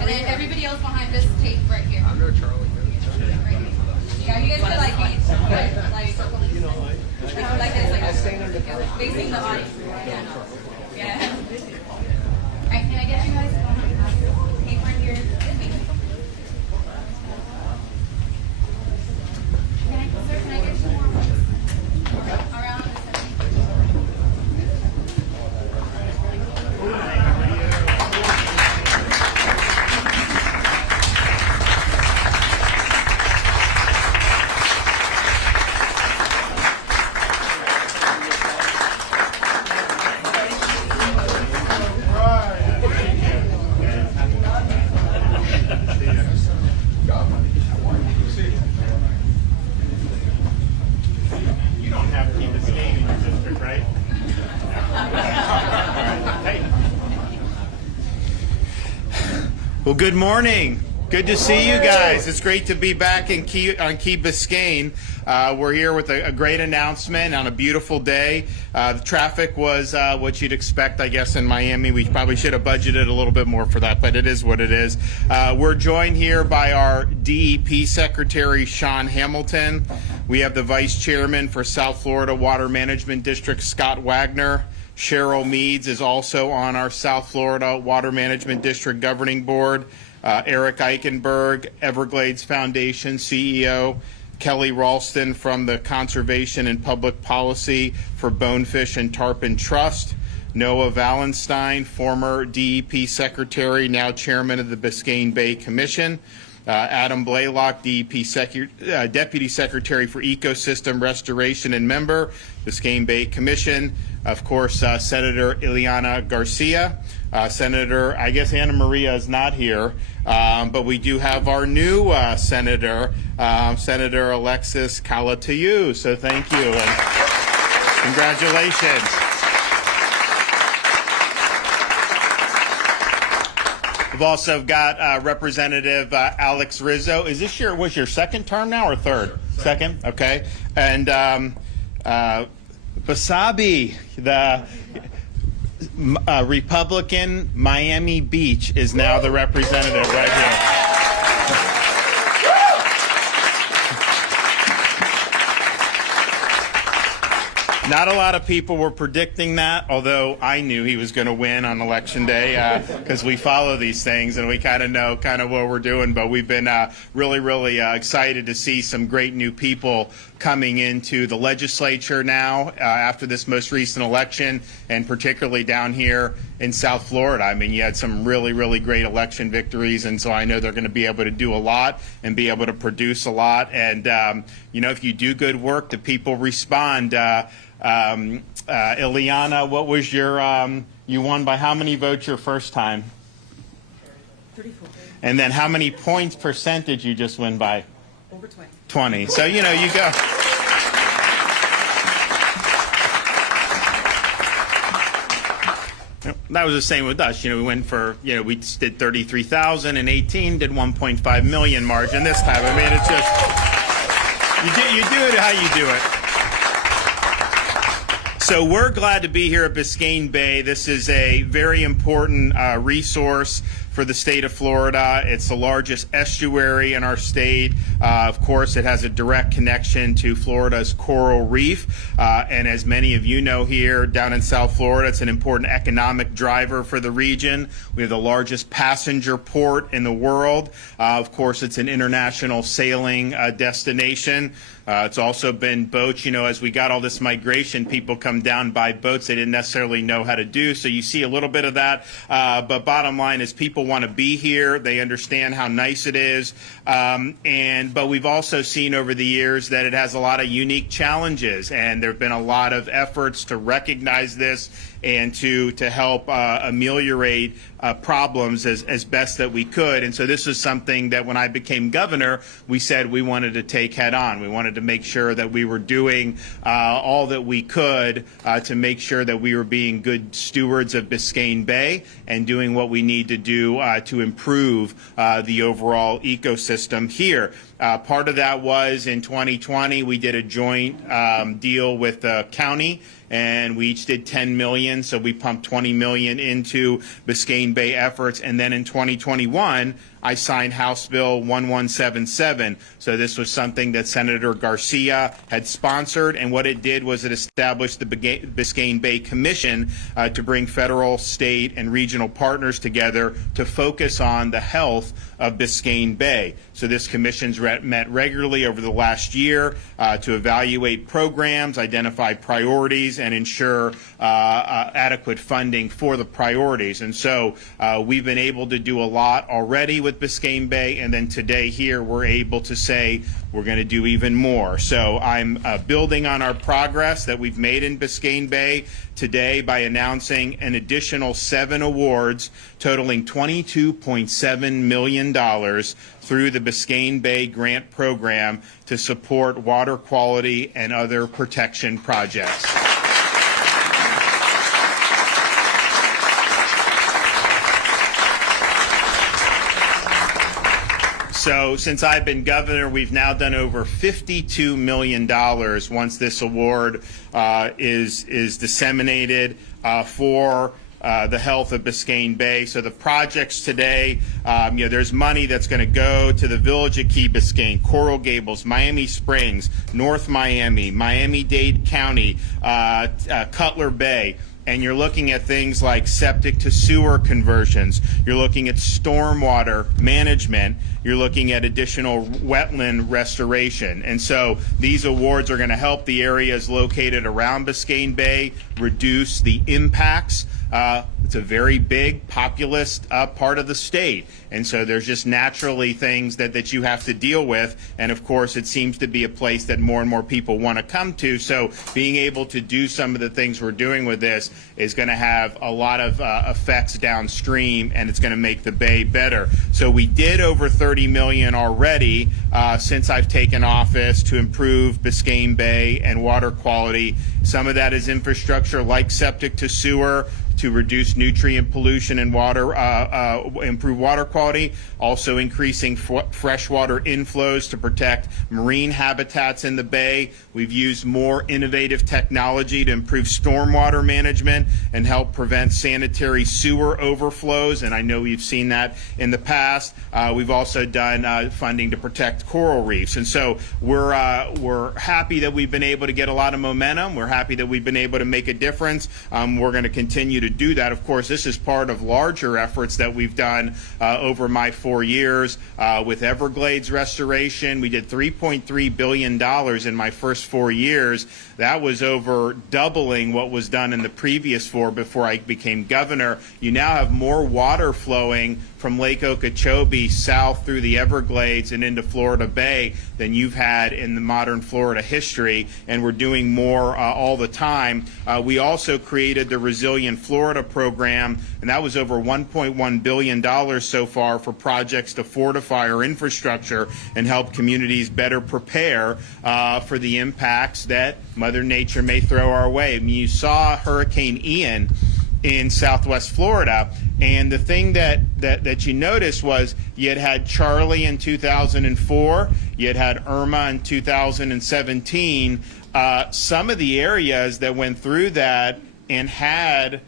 And then everybody else behind this tape right here. I'm no Charlie. Yeah, you guys could like be like this, like facing the audience. Yeah. Alright, can I get you guys tape right here? Can I get some more around this? You don't have Key Biscayne in your district, right? Hey. Well, good morning. Good to see you guys. It's great to be back on Key Biscayne. We're here with a great announcement on a beautiful day. The traffic was what you'd expect, I guess, in Miami. We probably should have budgeted a little bit more for that, but it is what it is. We're joined here by our DEP Secretary, Shawn Hamilton. We have the Vice Chairman for South Florida Water Management District, Scott Wagner. Cheryl Meads is also on our South Florida Water Management District Governing Board. Eric Eichenberg, Everglades Foundation CEO. Kelly Ralston from the Conservation and Public Policy for Bonefish and Tarpon Trust. Noah Wallenstein, former DEP Secretary, now Chairman of the Biscayne Bay Commission. Adam Blaylock, Deputy Secretary for Ecosystem Restoration and member, Biscayne Bay Commission. Of course, Senator Ileana Garcia. Senator, I guess Anna Maria is not here, but we do have our new senator, Senator Alexis Calatayud. So thank you and congratulations. We've also got Representative Alex Rizzo. Is this was your second term now or third? Second, okay. And Basabi, the Republican Miami Beach, is now the representative right here. Not a lot of people were predicting that, although I knew he was going to win on Election Day because we follow these things and we kind of know what we're doing. But we've been really excited to see some great new people coming into the legislature now after this most recent election, and particularly down here in South Florida. I mean, you had some really great election victories, and so I know they're going to be able to do a lot and be able to produce a lot. And, if you do good work, the people respond. Ileana, what was your, you won by how many votes your first time? 34. And then how many points percentage you just win by? Over 20. 20. So, you go. That was the same with us. We went for, we did 33,000 in 18, did 1.5 million margin this time. I mean, it's just, you do it how you do it. So we're glad to be here at Biscayne Bay. This is a very important resource for the state of Florida. It's the largest estuary in our state. Of course, it has a direct connection to Florida's coral reef. And as many of you know here down in South Florida, it's an important economic driver for the region. We have the largest passenger port in the world. Of course, it's an international sailing destination. It's also been boats. As we got all this migration, people come down by boats they didn't necessarily know how to do. So you see a little bit of that. But bottom line is people want to be here. They understand how nice it is. But we've also seen over the years that it has a lot of unique challenges. And there have been a lot of efforts to recognize this and to help ameliorate problems as best that we could. And so this is something that when I became governor, we said we wanted to take head on. We wanted to make sure that we were doing all that we could to make sure that we were being good stewards of Biscayne Bay and doing what we need to do to improve the overall ecosystem here. Part of that was in 2020, we did a joint deal with the county and we each did 10 million. So we pumped 20 million into Biscayne Bay efforts. And then in 2021, I signed House Bill 1177. So this was something that Senator Garcia had sponsored, and what it did was it established the Biscayne Bay Commission to bring federal, state, and regional partners together to focus on the health of Biscayne Bay. So this commission's met regularly over the last year to evaluate programs, identify priorities, and ensure adequate funding for the priorities. And so we've been able to do a lot already with Biscayne Bay, and then today here we're able to say we're going to do even more. So I'm building on our progress that we've made in Biscayne Bay today by announcing an additional 7 awards totaling $22.7 million through the Biscayne Bay Grant Program to support water quality and other protection projects. So since I've been governor, we've now done over $52 million once this award is disseminated for the health of Biscayne Bay. So the projects today, there's money that's going to go to the village of Key Biscayne, Coral Gables, Miami Springs, North Miami, Miami-Dade County, Cutler Bay. And you're looking at things like septic to sewer conversions. You're looking at stormwater management. You're looking at additional wetland restoration. And so these awards are going to help the areas located around Biscayne Bay reduce the impacts. It's a very big, populous part of the state. And so there's just naturally things that you have to deal with. And of course, it seems to be a place that more and more people want to come to. So being able to do some of the things we're doing with this is going to have a lot of effects downstream, and it's going to make the Bay better. So we did over $30 million already since I've taken office to improve Biscayne Bay and water quality. Some of that is infrastructure like septic to sewer, to reduce nutrient pollution and water, improve water quality, also increasing freshwater inflows to protect marine habitats in the Bay. We've used more innovative technology to improve stormwater management and help prevent sanitary sewer overflows, and I know you've seen that in the past. We've also done funding to protect coral reefs, and so we're happy that we've been able to get a lot of momentum. We're happy that we've been able to make a difference. We're going to continue to do that. Of course, this is part of larger efforts that we've done over my 4 years with Everglades restoration. We did $3.3 billion in my first 4 years. That was over doubling what was done in the previous 4 before I became governor. You now have more water flowing from Lake Okeechobee south through the Everglades and into Florida Bay than you've had in the modern Florida history, and we're doing more all the time. We also created the Resilient Florida program, and that was over $1.1 billion so far for projects to fortify our infrastructure and help communities better prepare for the impacts that Mother Nature may throw our way. I mean, you saw Hurricane Ian in Southwest Florida, and the thing that you noticed was you had Charlie in 2004, you had Irma in 2017. Some of the areas that went through that and had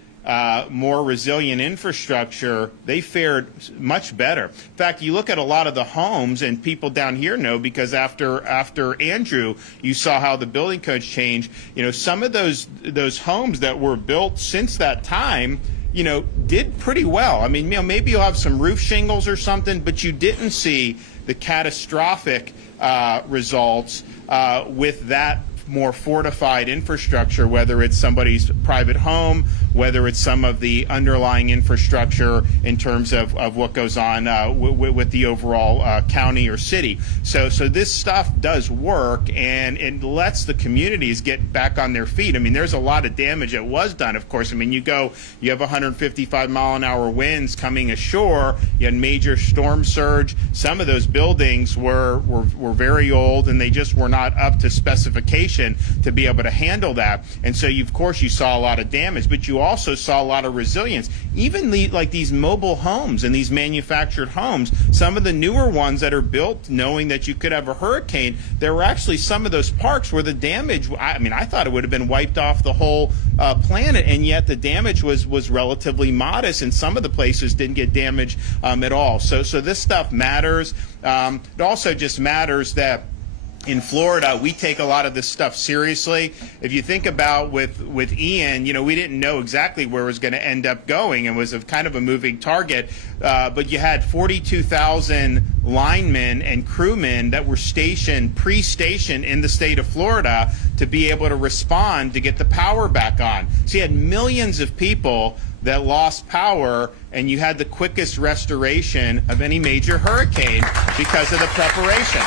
more resilient infrastructure, they fared much better. In fact, you look at a lot of the homes, and people down here know because after Andrew, you saw how the building codes changed. You know, some of those homes that were built since that time, you know, did pretty well. I mean, you know, maybe you'll have some roof shingles or something, but you didn't see the catastrophic results with that more fortified infrastructure, whether it's somebody's private home, whether it's some of the underlying infrastructure in terms of what goes on with the overall county or city. So this stuff does work, and it lets the communities get back on their feet. I mean, there's a lot of damage that was done, of course. I mean, you have 155-mile-an-hour winds coming ashore, you had major storm surge. Some of those buildings were very old, and they just were not up to specification. position to be able to handle that. And so, of course, you saw a lot of damage, but you also saw a lot of resilience. Even like these mobile homes and these manufactured homes, some of the newer ones that are built knowing that you could have a hurricane, there were actually some of those parks where the damage, I mean, I thought it would have been wiped off the whole planet, and yet the damage was relatively modest, and some of the places didn't get damaged at all. So this stuff matters. It also just matters that in Florida, we take a lot of this stuff seriously. If you think about with Ian, you know, we didn't know exactly where it was going to end up going, and was kind of a moving target. But you had 42,000 linemen and crewmen that were pre-stationed in the state of Florida to be able to respond to get the power back on. So you had millions of people that lost power, and you had the quickest restoration of any major hurricane because of the preparation.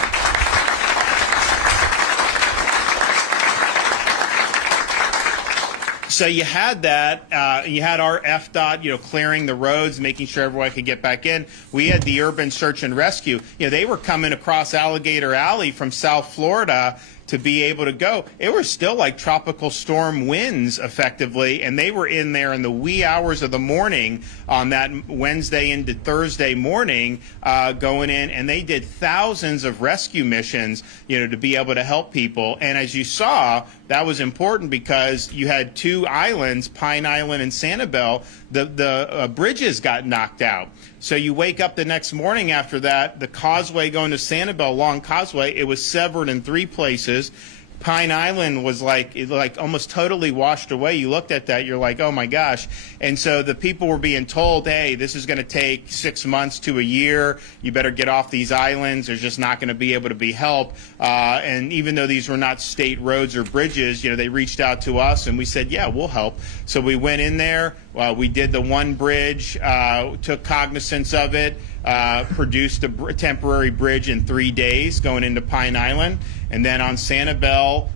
So you had that. You had our FDOT, you know, clearing the roads, making sure everyone could get back in. We had the urban search and rescue. You know, they were coming across Alligator Alley from South Florida to be able to go. It was still like tropical storm winds, effectively, and they were in there in the wee hours of the morning on that Wednesday into Thursday morning, going in, and they did thousands of rescue missions, you know, to be able to help people. And as you saw, that was important because you had two islands, Pine Island and Sanibel, the bridges got knocked out. So you wake up the next morning after that, the causeway going to Sanibel, long causeway, it was severed in 3 places. Pine Island was like almost totally washed away. You looked at that, you're like, oh my gosh. And so the people were being told, hey, this is going to take 6 months to a year. You better get off these islands. There's just not going to be able to be help. And even though these were not state roads or bridges, you know, they reached out to us and we said, yeah, we'll help. So we went in there. We did the one bridge, took cognizance of it, produced a temporary bridge in 3 days going into Pine Island. And then on Sanibel,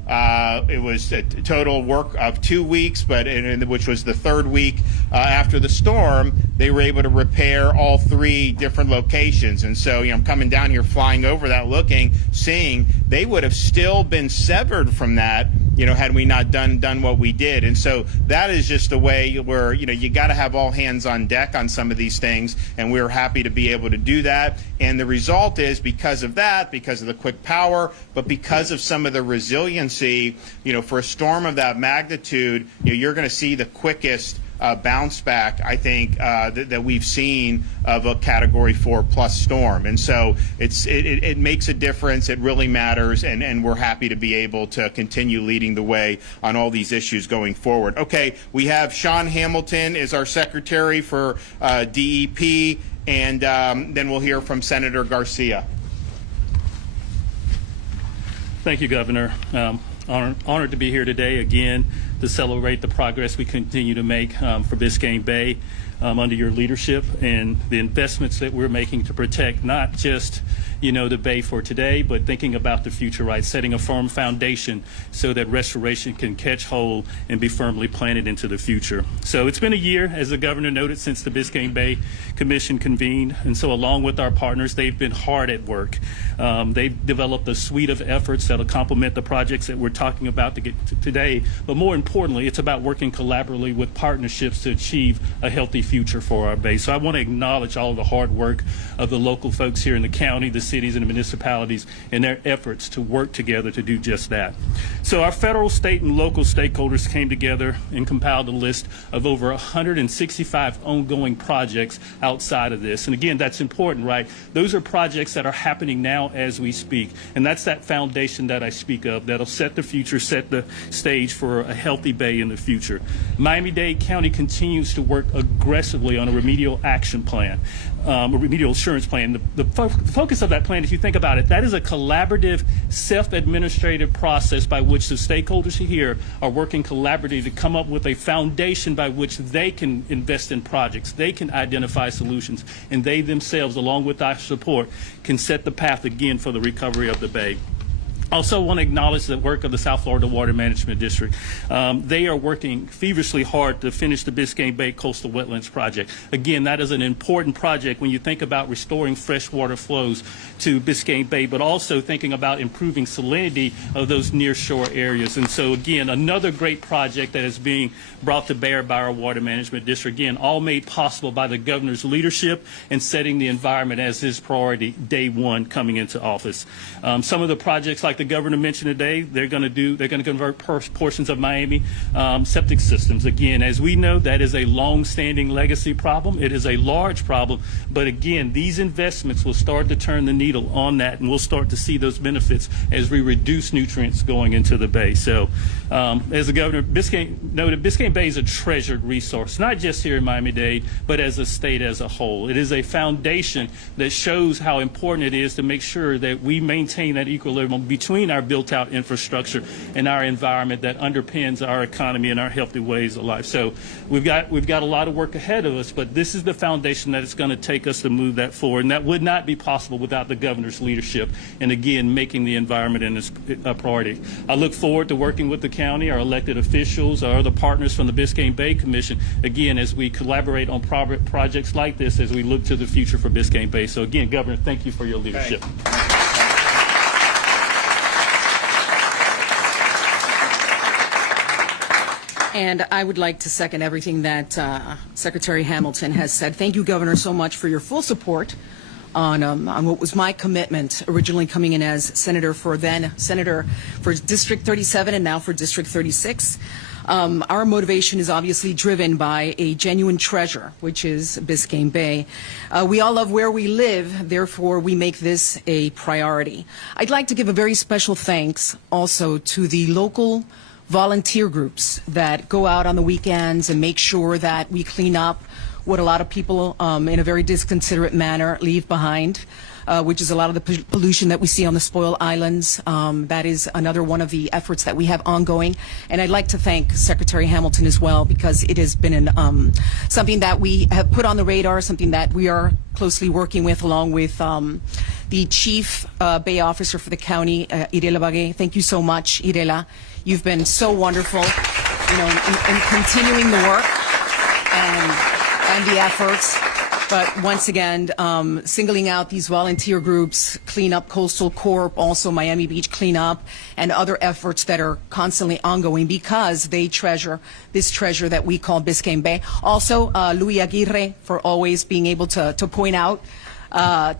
it was a total work of 2 weeks, which was the 3rd week after the storm, they were able to repair all 3 different locations. And so, you know, I'm coming down here, flying over that, looking, seeing they would have still been severed from that, you know, had we not done what we did. And so that is just a way where, you know, you got to have all hands on deck on some of these things, and we were happy to be able to do that. And the result is, because of that, because of the quick power, but because of some of the resiliency, you know, for a storm of that magnitude, you know, you're going to see the quickest bounce back, I think, that we've seen of a Category 4+ storm. And so it makes a difference. It really matters, and we're happy to be able to continue leading the way on all these issues going forward. Okay, we have Shawn Hamilton is our Secretary for DEP, and then we'll hear from Senator Garcia. Thank you, Governor. Honored to be here today again to celebrate the progress we continue to make for Biscayne Bay under your leadership, and the investments that we're making to protect not just, you know, the bay for today, but thinking about the future, right? Setting a firm foundation so that restoration can catch hold and be firmly planted into the future. So it's been a year, as the governor noted, since the Biscayne Bay Commission convened. And so along with our partners, they've been hard at work. They've developed a suite of efforts that'll complement the projects that we're talking about today. But more importantly, it's about working collaboratively with partnerships to achieve a healthy future for our bay. So I want to acknowledge all of the hard work of the local folks here in the county, the cities and the municipalities, in their efforts to work together to do just that. So our federal, state, and local stakeholders came together and compiled a list of over 165 ongoing projects outside of this. And again, that's important, right? Those are projects that are happening now as we speak. And that's that foundation that I speak of that'll set the future, set the stage for a healthy bay in the future. Miami-Dade County continues to work aggressively on a remedial action plan, a remedial assurance plan. The focus of that plan, if you think about it, that is a collaborative, self-administrative process by which the stakeholders here are working collaboratively to come up with a foundation by which they can invest in projects, they can identify solutions, and they themselves, along with our support, can set the path again for the recovery of the bay. Also want to acknowledge the work of the South Florida Water Management District. They are working feverishly hard to finish the Biscayne Bay Coastal Wetlands Project. Again, that is an important project when you think about restoring freshwater flows to Biscayne Bay, but also thinking about improving salinity of those nearshore areas. And so, again, another great project that is being brought to bear by our Water Management District. Again, all made possible by the governor's leadership and setting the environment as his priority day one coming into office. Some of the projects, like the governor mentioned today, they're going to convert portions of Miami septic systems. Again, as we know, that is a long-standing legacy problem. It is a large problem, but again, these investments will start to turn the needle on that, and we'll start to see those benefits as we reduce nutrients going into the bay. So, as the governor noted, Biscayne Bay is a treasured resource, not just here in Miami-Dade, but as a state as a whole. It is a foundation that shows how important it is to make sure that we maintain that equilibrium between our built-out infrastructure and our environment that underpins our economy and our healthy ways of life. So we've got a lot of work ahead of us, but this is the foundation that it's going to take us to move that forward, and that would not be possible without the governor's leadership and, again, making the environment a priority. I look forward to working with the county, our elected officials, our other partners from the Biscayne Bay Commission, again, as we collaborate on projects like this as we look to the future for Biscayne Bay. So, again, Governor, thank you for your leadership. And I would like to second everything that Secretary Hamilton has said. Thank you, Governor, so much for your full support on what was my commitment, originally coming in as Senator for District 37 and now for District 36. Our motivation is obviously driven by a genuine treasure, which is Biscayne Bay. We all love where we live, therefore we make this a priority. I'd like to give a very special thanks also to the local volunteer groups that go out on the weekends and make sure that we clean up what a lot of people in a very disconsiderate manner leave behind, which is a lot of the pollution that we see on the spoiled islands. That is another one of the efforts that we have ongoing. And I'd like to thank Secretary Hamilton as well, because it has been something that we have put on the radar, something that we are closely working with, along with the Chief Bay Officer for the county, Irela Bagay. Thank you so much, Irela. You've been so wonderful, in continuing the work and the efforts. But once again, singling out these volunteer groups, Clean Up Coastal Corp, also Miami Beach Cleanup, and other efforts that are constantly ongoing because they treasure this treasure that we call Biscayne Bay. Also, Luis Aguirre for always being able to point out in a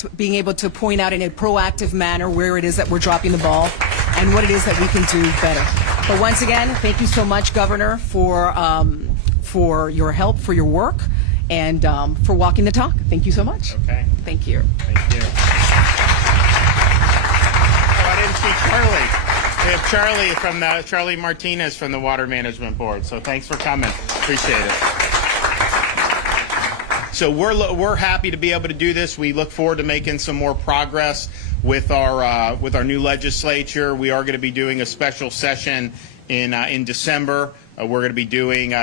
proactive manner where it is that we're dropping the ball and what it is that we can do better. But once again, thank you so much, Governor, for your help, for your work, and for walking the talk. Thank you so much. Okay. Thank you. Thank you. Oh, I didn't see Charlie. We have Charlie Martinez from the Water Management Board. So thanks for coming. Appreciate it. So we're happy to be able to do this. We look forward to making some more progress with our new legislature. We are going to be doing a special session in December. We're going to be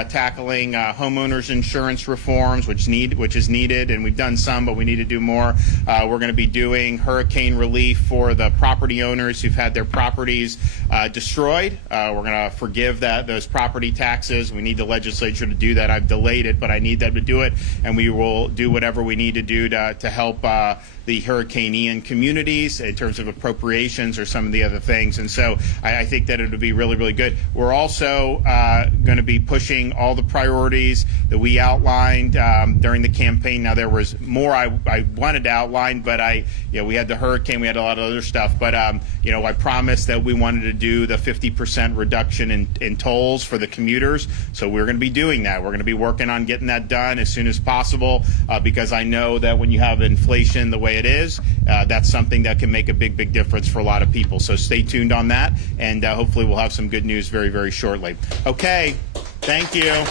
tackling homeowners insurance reforms, which is needed, and we've done some, but we need to do more. We're going to be doing hurricane relief for the property owners who've had their properties destroyed. We're going to forgive those property taxes. We need the legislature to do that. I've delayed it, but I need them to do it, and we will do whatever we need to do to help the Hurricane Ian communities in terms of appropriations or some of the other things. And so I think that it'll be really, really good. We're also going to be pushing all the priorities that we outlined during the campaign. Now, there was more I wanted to outline, but we had the hurricane, we had a lot of other stuff. But I promised that we wanted to do the 50% reduction in tolls for the commuters. So we're going to be doing that. We're going to be working on getting that done as soon as possible because I know that when you have inflation the way it is, that's something that can make a big, big difference for a lot of people. So stay tuned on that, and hopefully we'll have some good news very, very shortly. Okay, thank you. Yes.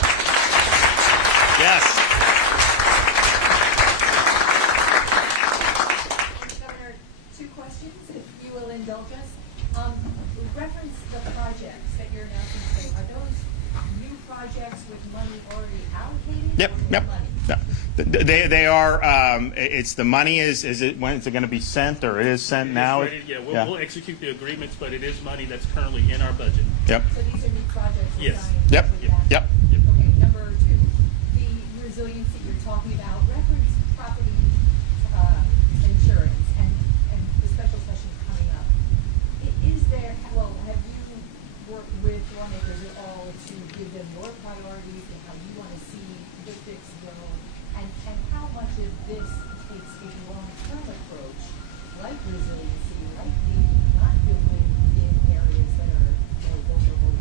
Governor, two questions, if you will indulge us. Reference the projects that you're announcing today. Are those new projects with money already allocated? Yep. Money? No. They are. It's the money. Is it when is it going to be sent, or it is sent now? We'll execute the agreements, but it is money that's currently in our budget. Yep. So these are new projects Yes. designed Yep. with that? Yep. Okay, number two, the resiliency you're talking about, reference property insurance and the special session coming up. Is there, well, have you worked with lawmakers at all to give them your priorities and how you want to see the fix go? And how much of this takes a long-term approach, like resiliency, like maybe not building in areas that are more vulnerable,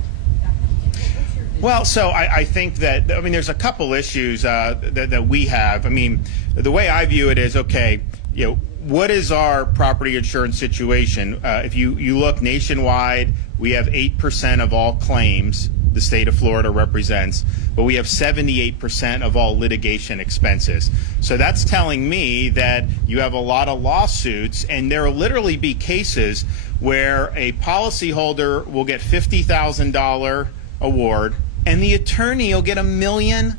that kind of thing? What's your vision? Well, so I think that, I mean, there's a couple issues that we have. I mean, the way I view it is, okay, you know, what is our property insurance situation? If you look nationwide, we have 8% of all claims the state of Florida represents, but we have 78% of all litigation expenses. So that's telling me that you have a lot of lawsuits, and there will literally be cases where a policyholder will get $50,000 award and the attorney will get $1 million,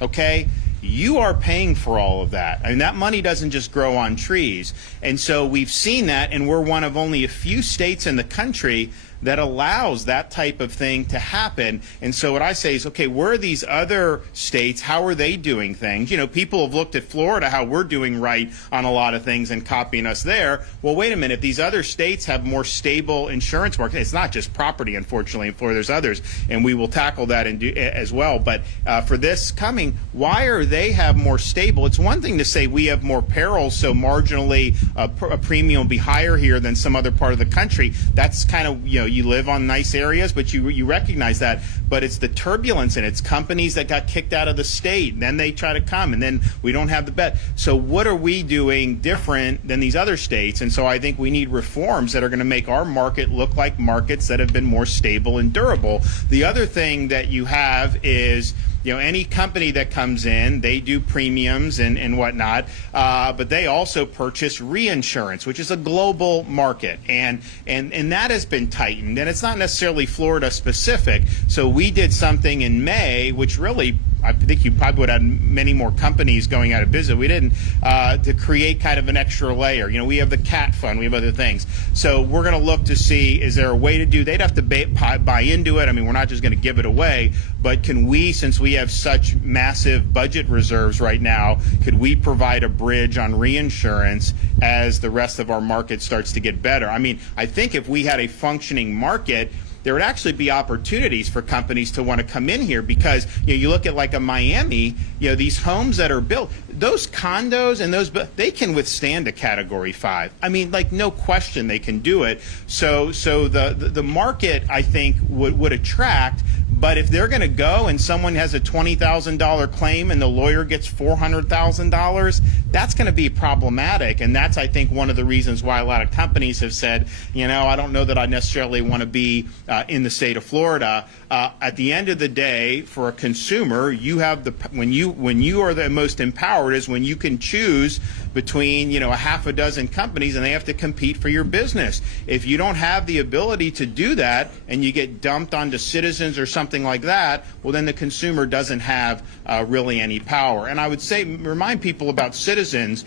okay? You are paying for all of that. I mean, that money doesn't just grow on trees. And so we've seen that, and we're one of only a few states in the country that allows that type of thing to happen. And so what I say is, okay, where are these other states? How are they doing things? You know, people have looked at Florida, how we're doing right on a lot of things and copying us there. Well, wait a minute. If these other states have more stable insurance markets, it's not just property, unfortunately, in Florida. There's others, and we will tackle that and do as well. But for this coming, why are they have more stable? It's one thing to say we have more perils, so marginally a premium will be higher here than some other part of the country. That's kind of, you know, you live on nice areas, but you recognize that. But it's the turbulence, and it's companies that got kicked out of the state, and then they try to come, and then we don't have the bet. So what are we doing different than these other states? And so I think we need reforms that are going to make our market look like markets that have been more stable and durable. The other thing that you have is, you know, any company that comes in, they do premiums and whatnot, but they also purchase reinsurance, which is a global market, and that has been tightened, and it's not necessarily Florida specific. So we did something in May, which really, I think you probably would have many more companies going out of business. We didn't, to create kind of an extra layer. You know, we have the CAT fund, we have other things. So we're going to look to see, is there a way to do, they'd have to buy into it. I mean, we're not just going to give it away, but can we, since we have such massive budget reserves right now, could we provide a bridge on reinsurance as the rest of our market starts to get better? I mean, I think if we had a functioning market, there would actually be opportunities for companies to want to come in here, because, you know, you look at like a Miami, you know, these homes that are built, those condos and those, they can withstand a Category 5. I mean, like, no question they can do it. So the market, I think, would attract. But if they're going to go and someone has a $20,000 claim and the lawyer gets $400,000, that's going to be problematic. And that's, I think, one of the reasons why a lot of companies have said, you know, I don't know that I necessarily want to be in the state of Florida. At the end of the day, for a consumer, you have the, when you are the most empowered is when you can choose between, you know, a half a dozen companies, and they have to compete for your business. If you don't have the ability to do that, and you get dumped onto Citizens or something like that, well, then the consumer doesn't have really any power. And I would say, remind people about Citizens,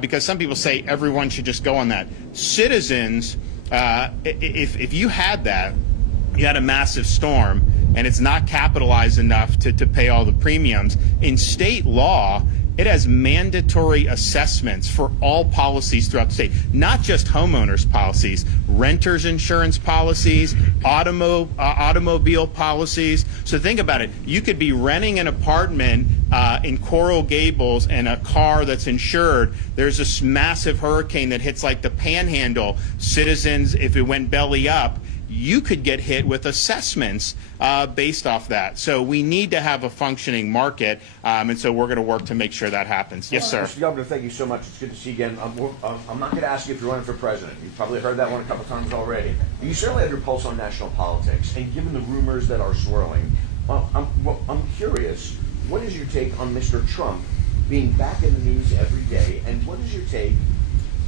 because some people say everyone should just go on that. Citizens, if you had that, you had a massive storm, and it's not capitalized enough to pay all the premiums. In state law, it has mandatory assessments for all policies throughout the state, not just homeowners policies, renters insurance policies, automobile policies. So think about it. You could be renting an apartment in Coral Gables and a car that's insured. There's this massive hurricane that hits like the Panhandle. Citizens, if it went belly up, you could get hit with assessments based off that. So we need to have a functioning market, and so we're going to work to make sure that happens. Yes, sir. Mr. Governor, thank you so much. It's good to see you again. I'm not going to ask you if you're running for president. You've probably heard that one a couple times already. You certainly have your pulse on national politics, and given the rumors that are swirling, I'm curious, what is your take on Mr. Trump being back in the news every day, and what is your take?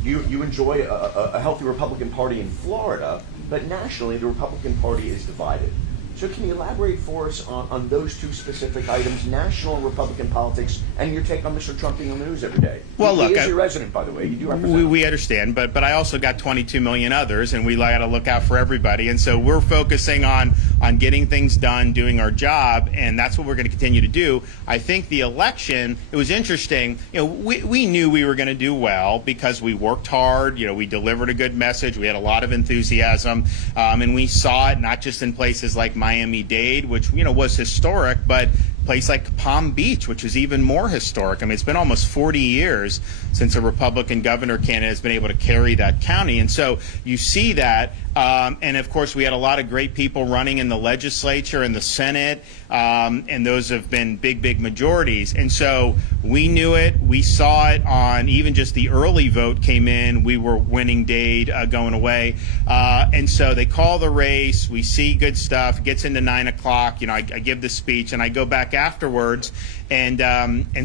You enjoy a healthy Republican Party in Florida, but nationally the Republican Party is divided. So can you elaborate for us on those two specific items, national Republican politics, and your take on Mr. Trump being on the news every day? Well, he look, is your resident, by the way. You do represent. We understand, but I also got 22 million others, and we got to look out for everybody. And so we're focusing on getting things done, doing our job, and that's what we're going to continue to do. I think the election, it was interesting. We knew we were going to do well because we worked hard. We delivered a good message. We had a lot of enthusiasm, and we saw it not just in places like Miami-Dade, which was historic, but place like Palm Beach, which is even more historic. I mean, it's been almost 40 years since a Republican governor candidate has been able to carry that county. And so you see that. And of course, we had a lot of great people running in the legislature and the Senate, and those have been big majorities. And so we knew it. We saw it on even just the early vote came in. We were winning Dade going away. And so they call the race. We see good stuff. It gets into 9 o'clock. I give the speech and I go back afterwards. And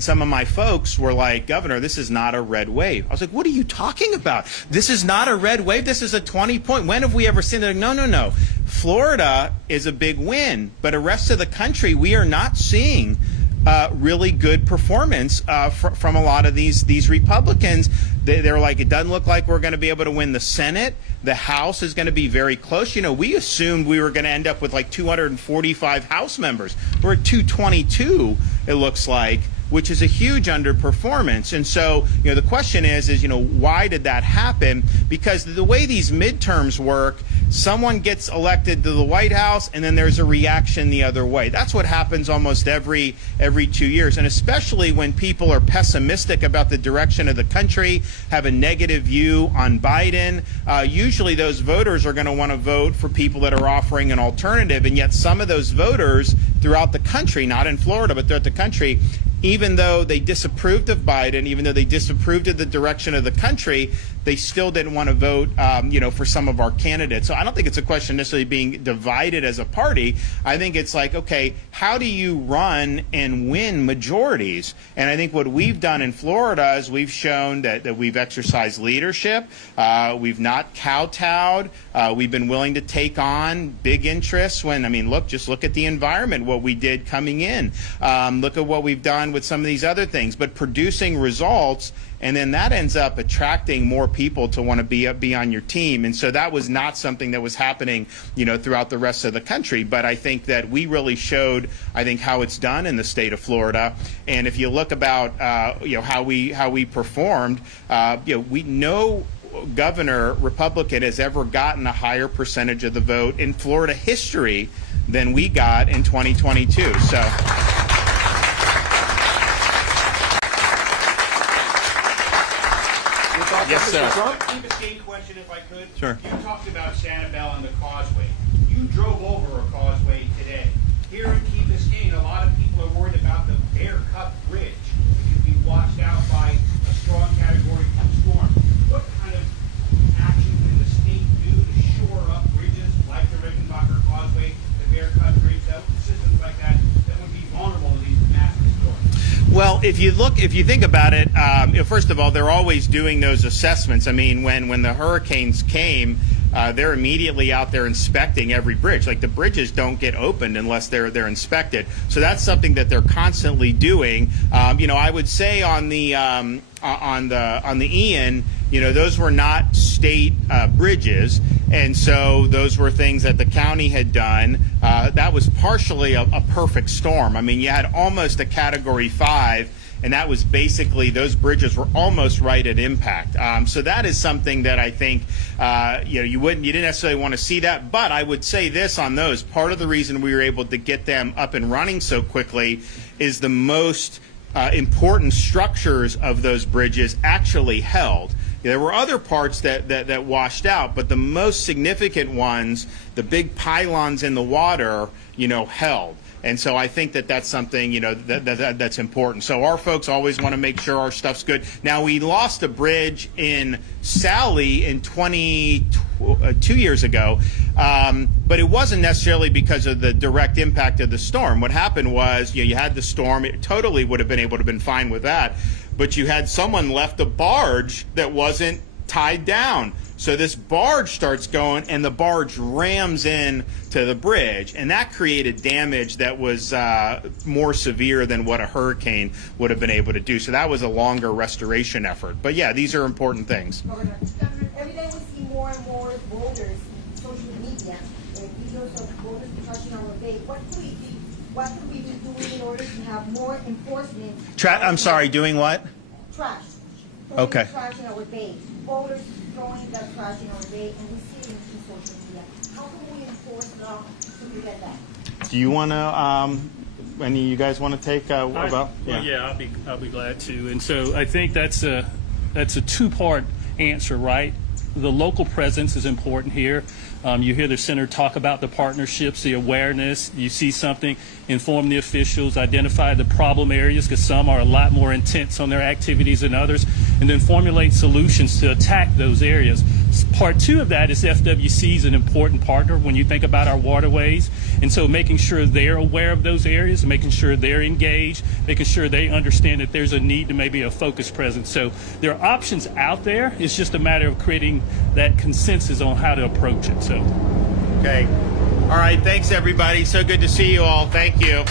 some of my folks were like, Governor, this is not a red wave. I was like, what are you talking about? This is not a red wave. This is a 20-point. When have we ever seen that? No. Florida is a big win, but the rest of the country, we are not seeing really good performance from a lot of these Republicans. They're like, it doesn't look like we're going to be able to win the Senate. The House is going to be very close. We assumed we were going to end up with like 245 House members. We're at 222, it looks like, which is a huge underperformance. And so, the question is, why did that happen? Because the way these midterms work, someone gets elected to the White House and then there's a reaction the other way. That's what happens almost every 2 years. And especially when people are pessimistic about the direction of the country, have a negative view on Biden, usually those voters are going to want to vote for people that are offering an alternative. And yet some of those voters throughout the country, not in Florida, but throughout the country, even though they disapproved of Biden, even though they disapproved of the direction of the country, they still didn't want to vote, for some of our candidates. So I don't think it's a question necessarily being divided as a party. I think it's like, okay, how do you run and win majorities? And I think what we've done in Florida is we've shown that we've exercised leadership. We've not kowtowed. We've been willing to take on big interests just look at the environment, what we did coming in. Look at what we've done with some of these other things, but producing results. And then that ends up attracting more people to want to be on your team. And so that was not something that was happening, throughout the rest of the country. But I think that we really showed, how it's done in the state of Florida. And if you look about, how we performed, no governor Republican has ever gotten a higher percentage of the vote in Florida history than we got in 2022. So. Yes, sir. Key Biscayne question, if I could. Sure. You talked about Sanibel and the causeway. You drove over a causeway today. Here in Key Biscayne, a lot of people are worried about the Bear Cut Bridge. It could be washed out by a strong Category 2 storm. What kind of action can the state do to shore up bridges like the Rickenbacker Causeway, the Bear Cut Bridge, systems like that would be vulnerable to these massive storms? Well, if you think about it, first of all, they're always doing those assessments. I mean, when the hurricanes came, they're immediately out there inspecting every bridge. Like, the bridges don't get opened unless they're inspected. So that's something that they're constantly doing. I would say on the Ian, those were not state bridges, and so those were things that the county had done. That was partially a perfect storm. I mean, you had almost a Category 5, and that was basically, those bridges were almost right at impact. So that is something that I think you didn't necessarily want to see that. But I would say this on those: part of the reason we were able to get them up and running so quickly is the most important structures of those bridges actually held. There were other parts that washed out, but the most significant ones, the big pylons in the water, held. And so I think that's something, that's important. So our folks always want to make sure our stuff's good. Now, we lost a bridge in Sally in 2 years ago, but it wasn't necessarily because of the direct impact of the storm. What happened was, you had the storm. It totally would have been able to have been fine with that. But you had someone left a barge that wasn't tied down. So this barge starts going, and the barge rams in to the bridge, and that created damage that was more severe than what a hurricane would have been able to do. So that was a longer restoration effort. But yeah, these are important things. Governor, every day we see more and more boulders in social media and videos of boulders crushing our bay. What could we be doing in order to have more enforcement? I'm sorry, doing what? Trash. Okay. Trash in our bay. Boulders throwing that trash in our bay, and we see it in social media. How can we enforce law to prevent that? Do you want to, any of you guys want to take about? Well, yeah, I'll be glad to. And so I think that's a two-part answer, right? The local presence is important here. You hear the senator talk about the partnerships, the awareness. You see something, inform the officials, identify the problem areas, because some are a lot more intense on their activities than others, and then formulate solutions to attack those areas. Part two of that is FWC is an important partner when you think about our waterways, and so making sure they're aware of those areas, making sure they're engaged, making sure they understand that there's a need to maybe a focused presence. So there are options out there. It's just a matter of creating that consensus on how to approach it. So. Okay. All right. Thanks, everybody. So good to see you all. Thank you.